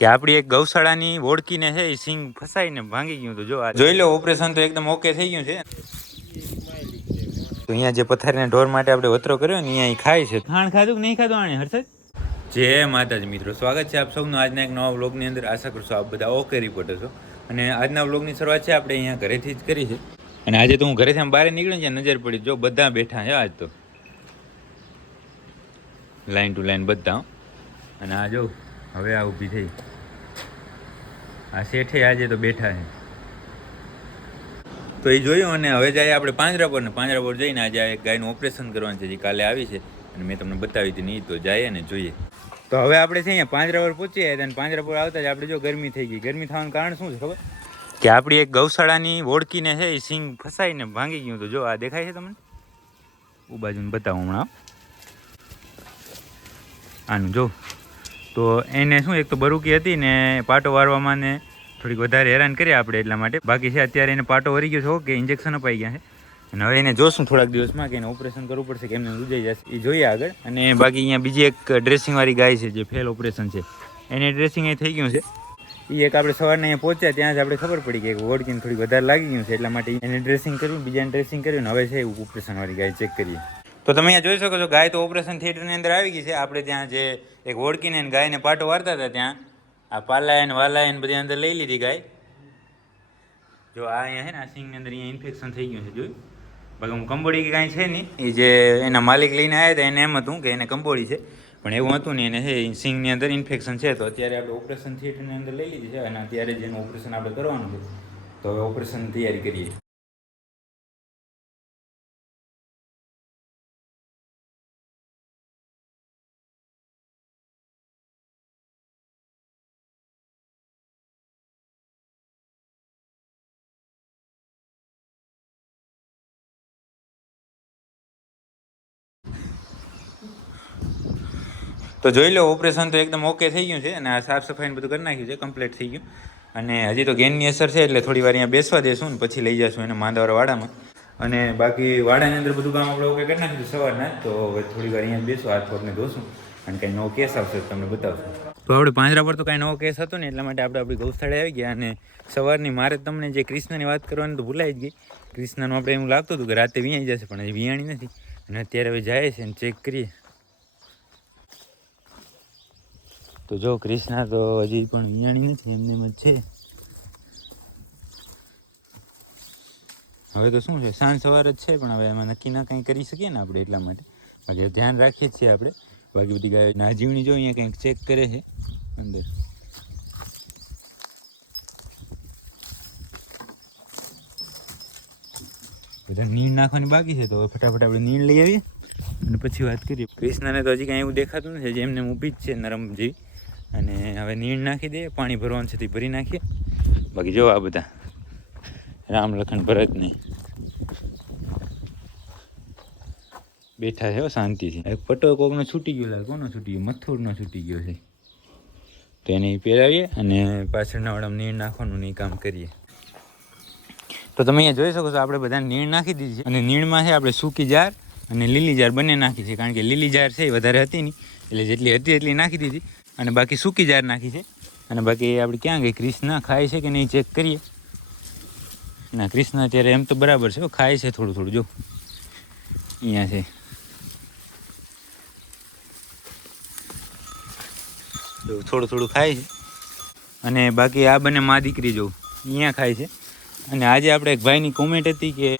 કે આપણી એક ગૌશાળાની ઓળખીને છે એ સિંગ ફસાઈને ભાંગી ગયું તો જો આ જોઈ લો ઓપરેશન તો એકદમ ઓકે થઈ ગયું છે. તો અહીંયા જે પથારીના ઢોર માટે આપણે વતરો કર્યો ને અહીંયા ખાય છે. ખાણ ખાધું કે નહીં ખાધું આણે હર્ષદ? જય માતાજી મિત્રો સ્વાગત છે આપ સૌનું આજના એક નવા વ્લોગની અંદર. આશા કરશો આપ બધા ઓકે રિપોર્ટર છો અને આજના વ્લોગની શરૂઆત છે આપણે અહીંયા ઘરેથી જ કરી છે. અને આજે તો હું ઘરેથી આમ બહાર નીકળ્યો છે નજર પડી જો બધા બેઠા છે આજ તો. લાઈન ટુ લાઈન બધા અને આ જો હવે આ ઊભી થઈ. આ શેઠે આજે તો બેઠા છે. તો એ જોયું અને હવે જાય આપણે પાંજરાપોર ને પાંજરાપોર જઈને આજે એક ગાયનું ઓપરેશન કરવાનું છે જે કાલે આવી છે અને મેં તમને બતાવી હતી નહીં તો જાય ને જોઈએ. તો હવે આપણે છે અહીંયા પાંજરાપોર પહોંચી આવ્યા અને પાંજરાપોર આવતા જ આપણે જો ગરમી થઈ ગઈ. ગરમી થવાનું કારણ શું છે ખબર? કે આપણી એક ગૌશાળાની ઓળખીને છે એ સિંગ ફસાઈને ભાંગી ગયું તો જો આ દેખાય છે તમને? ઉ બાજુને બતાવું હમણાં. આનું જો. તો એને શું, એક તો બરુકી હતી ને પાટો વારવામાં ને થોડીક વધારે હેરાન કર્યા આપણે એટલા માટે. બાકી છે, અત્યારે એને પાટો વરી ગયો છો કે ઇન્જેક્શન અપાઈ ગયા છે. અને હવે એને જોશું થોડાક દિવસમાં કે એને ઓપરેશન કરવું પડશે કે એમને રૂજાઈ જશે. એ જોઈએ આગળ. અને બાકી અહીંયા બીજી એક ડ્રેસિંગવાળી ગાય છે જે ફેલ ઓપરેશન છે. એને ડ્રેસિંગ એ થઈ ગયું છે. એ એક આપણે સવારને અહીંયા પહોંચ્યા, ત્યાં જ આપણે ખબર પડી કે વોડકીને થોડીક વધારે લાગી ગયું છે, એટલા માટે એને ડ્રેસિંગ કર્યું બીજાને ડ્રેસિંગ કર્યું ને હવે છે ઓપરેશનવાળી ગાય ચેક કરીએ. તો તમે અહીંયા જોઈ શકો છો, ગાય તો ઓપરેશન થિયેટરની અંદર આવી ગઈ છે. આપણે ત્યાં જે એક ઓળખીને ગાયને પાટો વારતા હતા ત્યાં, આ પાલાયન વાલાયન બધી અંદર લઈ લીધી ગાય. જો આ અહીંયા છે ને, આ સિંગની અંદર અહીંયા ઇન્ફેક્શન થઈ ગયું છે, જોયું? બાકી હું કંબોડી કે કાંઈ છે નહીં, એ જે એના માલિક લઈને આવ્યા હતા, એને એમ હતું કે એને કંબોડી છે. પણ એવું હતું નહીં, એને છે સિંગની અંદર ઇન્ફેક્શન છે. તો અત્યારે આપણે ઓપરેશન થિયેટરની અંદર લઈ લીધી છે અને અત્યારે જેનું ઓપરેશન આપણે કરવાનું છે, તો હવે ઓપરેશન તૈયારી કરીએ. તો જોઈ લો ઓપરેશન તો એકદમ ઓકે થઈ ગયું છે અને આ સાફ સફાઈ બધું કરી નાખ્યું છે કમ્પ્લીટ થઈ ગયું. અને હજી તો ગેનની અસર છે એટલે થોડી વાર અહીંયા બેસવા દેશું ને પછી લઈ જશું એને માંદાવાળા વાડામાં. અને બાકી વાડાની અંદર બધું કામ આપણે ઓકે કરી નાખ્યું સવારના, તો થોડી વાર અહીંયા બેસું, હાથ પગને ધોશું અને કંઈ નવો કેસ આવશે તમને બતાવશું. તો આપણે પાંજરા પર તો કાંઈ નવો કેસ હતો ને એટલા માટે આપણે આપણી ગૌસ્થળે આવી ગયા અને સવારની મારે તમને જે કૃષ્ણની વાત કરવાની તો ભૂલાઈ જ ગઈ. કૃષ્ણનું આપણે એવું લાગતું હતું કે રાતે વિયાણી જશે, પણ હજી વિયાણી નથી. અને અત્યારે હવે જાય છે અને ચેક કરીએ. તો જો ક્રિષ્ના તો હજી પણ વિયાણી નથી, એમને જ છે. હવે તો શું છે, સાંજ સવાર જ છે, પણ હવે એમાં નક્કી ના કંઈ કરી શકીએ ને આપણે એટલા માટે. બાકી ધ્યાન રાખીએ છીએ આપણે. બાકી બધી ગાય નાજીવણી જો અહીંયા કંઈક ચેક કરે છે, અંદર. બધા નીણ નાખવાની બાકી છે, તો હવે ફટાફટ આપણે નીણ લઈ આવીએ અને પછી વાત કરીએ. કૃષ્ણને તો હજી કાંઈ એવું દેખાતું નથી જેમને ઊભી જ છે નરમ જેવી અને હવે નીણ નાખી દઈએ, પાણી ભરવાનું છે તે ભરી નાખીએ. બાકી જો આ બધા રામ લખણ ભરત નહીં બેઠા છે શાંતિથી. એક પટો કોકનો છૂટી ગયો, લાગે કોનો છૂટી ગયો, મથુરનો છૂટી ગયો છે. તો એને પહેરાવીએ અને પાછળના વાળામાં નીણ નાખવાનું નહીં કામ કરીએ. તો તમે અહીંયા જોઈ શકો છો, આપણે બધાને નીણ નાખી દીધી છે. અને નીણમાં છે આપણે સૂકી જાર અને લીલી જાર બંને નાખી છે, કારણ કે લીલી જાર છે એ વધારે હતી નહીં એટલે જેટલી હતી એટલી નાખી દીધી. અને બાકી સૂકી જાર નાખી છે. અને બાકી આપણે ક્યાં ગઈ? ક્રિષ્ના ખાય છે કે નહીં ચેક કરીએ. ના, ક્રિષ્ના અત્યારે એમ તો બરાબર છે ખાય છે થોડું થોડું, જો. અહીંયા છે. જો, થોડું થોડું ખાય છે. અને બાકી આ બંને મા દીકરી જોઉં અહીંયા ખાય છે. અને આજે આપણે એક ભાઈની કોમેન્ટ હતી કે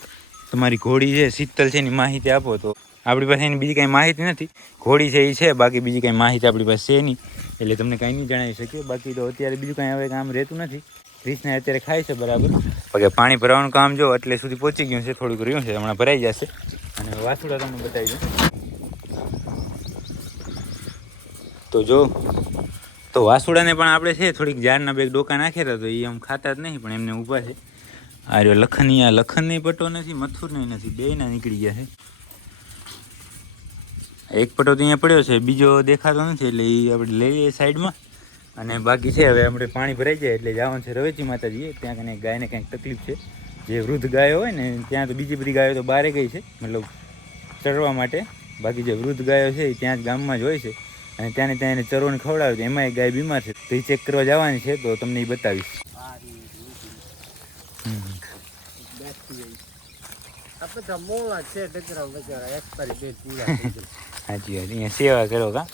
તમારી ઘોડી છે શીતલ છે એની માહિતી આપો તો આપણી પાસે એની બીજી કાંઈ માહિતી નથી. ઘોડી છે એ છે, બાકી બીજી કાંઈ માહિતી આપણી પાસે છે નહીં. એટલે તમને કાંઈ નહીં જણાવી શકીએ. બાકી તો અત્યારે બીજું કાંઈ હવે કામ રહેતું નથી. ક્રિષ્ના અત્યારે ખાય છે બરાબર. બાકી પાણી ભરવાનું કામ જો એટલે સુધી પહોંચી ગયું છે, થોડુંક રહ્યું છે, હમણાં ભરાઈ જશે. અને વાસુડા તમને બતાવી દઉં. તો જો, તો વાસુડાને પણ આપણે છે થોડીક ઝાડના બે ડોકા નાખ્યા હતા તો એ આમ ખાતા જ નહીં, પણ એમને ઊભા છે. આ રહ્યો લખનની આ લખનની પટ્ટો નથી, મથુરની નથી, બેયના નીકળી ગયા છે. એક પટો તો અહીંયા પડ્યો છે, બીજો દેખાતો નથી, એટલે એ આપણે લઈ લઈએ સાઈડમાં. અને બાકી છે, હવે આપણે પાણી ભરાઈ જાય એટલે જવાનું છે રવેચી માતાજીએ. ત્યાં કને ગાયને કંઈક તકલીફ છે. જે વૃદ્ધ ગાયો હોય ને, ત્યાં તો બીજી બધી ગાયો તો બહારે ગઈ છે, મતલબ ચરવા માટે. બાકી જે વૃદ્ધ ગાયો છે, એ ત્યાં જ ગામમાં જ હોય છે. અને ત્યાં ને ત્યાં એને ચરોને ખવડાવે છે એમાં એ ગાય બીમાર છે. તો એ ચેક કરવા જવાની છે, તો તમને એ બતાવીશ. છે. સાચી વાત અહીંયા સેવા કરો કા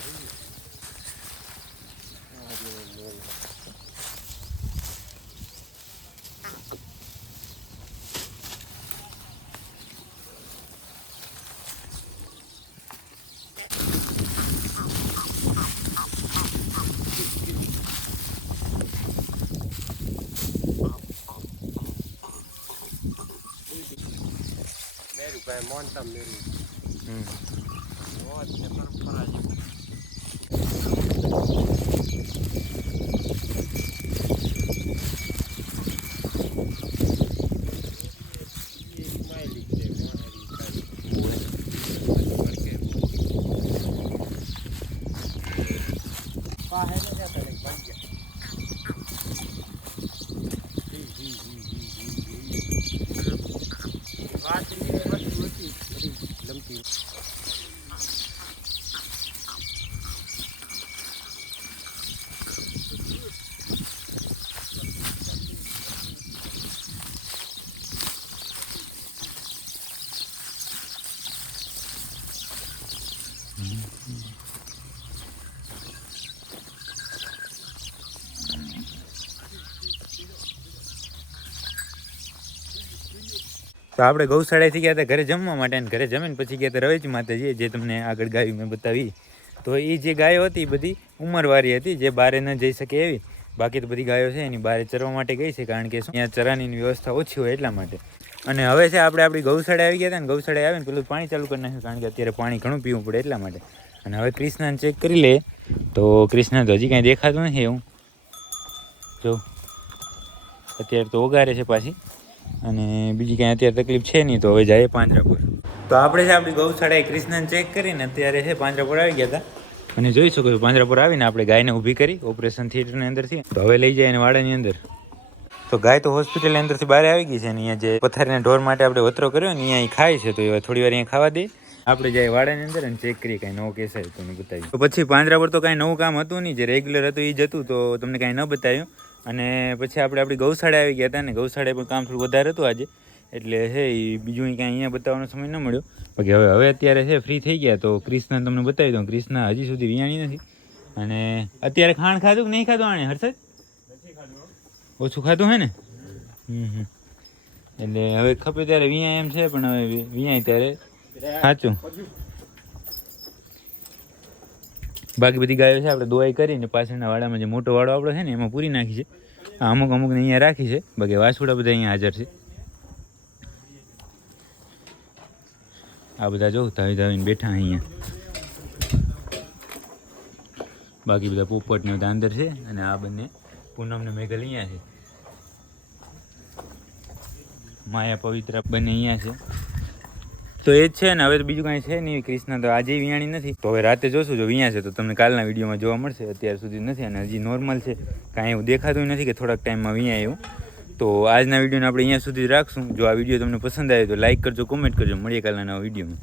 મેરુભાઈ મોનતા મેરુ હમ. ને પરંપરા જેવું. ઈ સ્માઈલી છે, મોહેરી ખાલી. પાસે ને જતા રહે, ભાઈ ગયા. જી, જી, જી, જી, જી, જી. વાતની વસ્તુ હતી, બધી લમતી. તો આપણે ગૌશાળાએથી ગયા હતા, ઘરે જમવા માટે અને ઘરે જમીને પછી ગયા હતા રવેચી માતાજી જે તમને આગળ ગાયું મેં બતાવી. તો એ જે ગાયો હતી બધી ઉંમરવાળી હતી, જે બારે ન જઈ શકે એવી. બાકી તો બધી ગાયો છે, એની બારે ચરવા માટે ગઈ છે, કારણ કે અહીંયા ચરાની વ્યવસ્થા ઓછી હોય એટલા માટે. અને હવે છે, આપણે આપણી ગૌશાળા આવી ગયા હતા ને ગૌશાળા આવીને પેલું પાણી ચાલુ કરી નાખ્યું, કારણ કે અત્યારે પાણી ઘણું પીવું પડે એટલા માટે. અને હવે કૃષ્ણને ચેક કરી લે. તો કૃષ્ણ તો હજી કાંઈ દેખાતું નથી એવું. જો, અત્યારે તો ઓગારે છે પાછી. અને બીજી કાંઈ અત્યારે તકલીફ છે નહીં, તો હવે જાય પાંજરાપુર. તો આપણે છે આપણી ગૌશાળાએ કૃષ્ણને ચેક કરીને અત્યારે છે પાંજરાપુર આવી ગયા હતા. અને જોઈ શકો છો, પાંજરાપુર આવીને આપણે ગાયને ઊભી કરી, ઓપરેશન થિયેટરની અંદરથી. તો હવે લઈ જાય એને વાડાની અંદર. તો ગાય તો હોસ્પિટલની અંદરથી બહાર આવી ગઈ છે અને અહીંયા જે પથ્થરના ઢોર માટે આપણે વતરો કર્યો ને, અહીંયા ખાય છે, તો એ થોડી વાર અહીંયા ખાવા દે. આપણે જાય વાડાની અંદર અને ચેક કરીએ કાંઈ નવો આવ્યો તો બતાવ્યું તો પછી પાંજરાપુર તો કાંઈ નવું કામ હતું નહીં, જે રેગ્યુલર હતું એ જ હતું, તો તમને કાંઈ ન બતાવ્યું. અને પછી આપણે આપણી ગૌશાળા આવી ગયા હતા ને ગૌશાળાએ પણ કામ થોડું વધારે હતું આજે. એટલે છે એ બીજું કાંઈ અહીંયા બતાવવાનો સમય ન મળ્યો. બાકી હવે હવે અત્યારે છે ફ્રી થઈ ગયા તો ક્રિષ્ના તમને બતાવી દઉં. ક્રિષ્ના હજી સુધી વિયાણી નથી. અને અત્યારે ખાણ ખાધું કે નહીં ખાધું આણે, હર્ષદ? ઓછું ખાધું હે ને? હમ એટલે હવે ખપે ત્યારે વિયા એમ છે, પણ હવે વિયા ત્યારે સાચું. બાકી બધી ગાયો છે, આપણે દોવાઈ કરીને પાછળના વાડામાં જે મોટો વાડો આપણો છે ને, એમાં પૂરી નાખી છે. આ અમુક અમુકને અહીંયા રાખી છે, બાકી વાસુડા બધા અહીંયા હાજર છે. આ બધા જો, ધાવી ધાવીને બેઠા અહીંયા. બાકી બધા પોપટ ને બધા અંદર છે અને આ બંને પૂનમ ને મેઘલ અહીંયા છે. માયા પવિત્ર બંને અહીંયા છે. તો એ છે ને, હવે તો બીજું કાંઈ છે નહીં ક્રિષ્ના તો આજે વિયાણી નથી. તો હવે રાતે જોશું, જો વિયા છે તો તમને કાલના વિડીયોમાં જોવા મળશે, અત્યાર સુધી નથી અને હજી નોર્મલ છે, કાંઈ એવું દેખાતું નથી કે થોડાક ટાઈમમાં વિયા એવું તો આજના વિડીયોને આપણે અહીંયા સુધી રાખશું. જો આ વીડિયો તમને પસંદ આવે તો લાઇક કરજો કોમેન્ટ કરજો, મળીએ કાલના નવા વિડીયોમાં.